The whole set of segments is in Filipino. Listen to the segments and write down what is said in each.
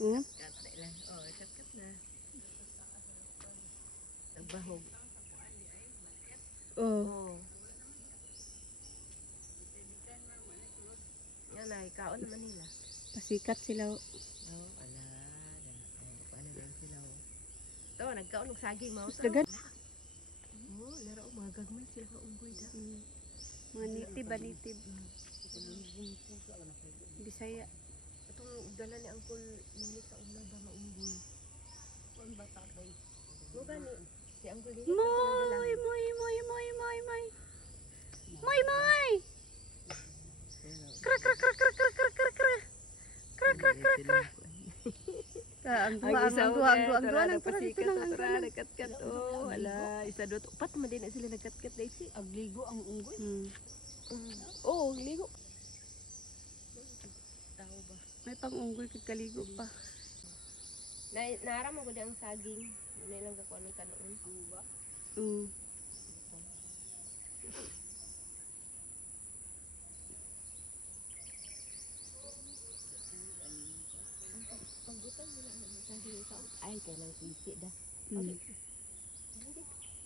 Kat lang. Oh, kat na. Nagbahog. Oh. Yan ay, kaon naman nila. Pasikat sila. Oh, ala. Paano din sila? Ito, nagkaon ng saging mo. Dagan. Oh, laro mga gagmay sila ka unggoy da. Mga native. Bisaya. Itong dala ni Uncle Nilik sa una ba maunggoy. Kuan ba tatay? Mo gani si Uncle Nilik. Moy. Ang dua nang para dito nang ang nagkat-kat. Oh, wala. Isa dot. Upat man din sila nagkat-kat dai si. Agligo ang unggoy. Oh, ligo. Tao ba? May pang-unggoy kag kaligo pa. Naara mo ko ang saging. Muna lang kakuan ng kanon. Ano ba? Pagbutan nila ang saging ka. Ay, kailang sisi da.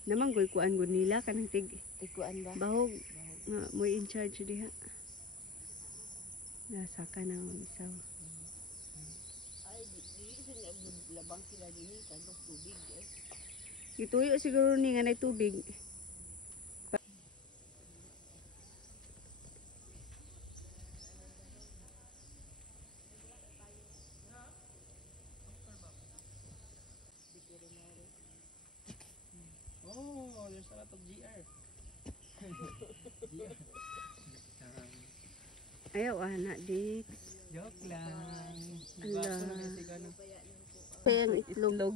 Naman goy kuan gud nila kanang Tikuan ba? bahog. Nga mo in charge diha. Nasa ka na isaw. Ay, di labang sila din sa tubig eh. Gituyo siguro ni nga nay tubig. Oh, there's a lot of GR. Ayaw anak dik. Joke lang. Ala. Kaya ang itlog.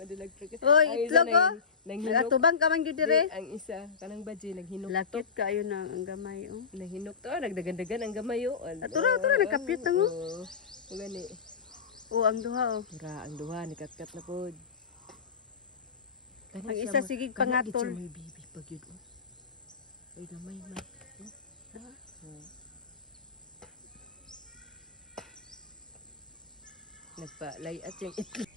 Madalag trigger. Oy, itlog oh. Atubang ka man gyud dire. Ang isa, kanang badji naghinok. Lakit kayo na ang gamay oh. Naghinok to, nagdagan-dagan ang gamayo. Atura nagkapyut na mo. Oh, gani. Oh, ang duha oh. Tura, ang duha ni kat na pod. Ang isa sigig pangatol. May bibi pag yun. Ay, gamay man. Nagpa-layat yung itlog.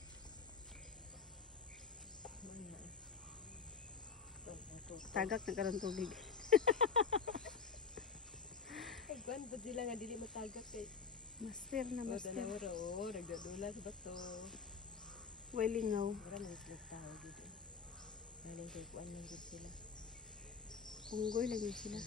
Tagak na karon tubig. Ay, kuan ba sila nga dili matagak kay. Master na O, master. dalawa raw, nagdadula sa bato. Way lingaw. Marami itlog tao dito. Galing kay kuan lang dito sila. Unggoy lagi sila.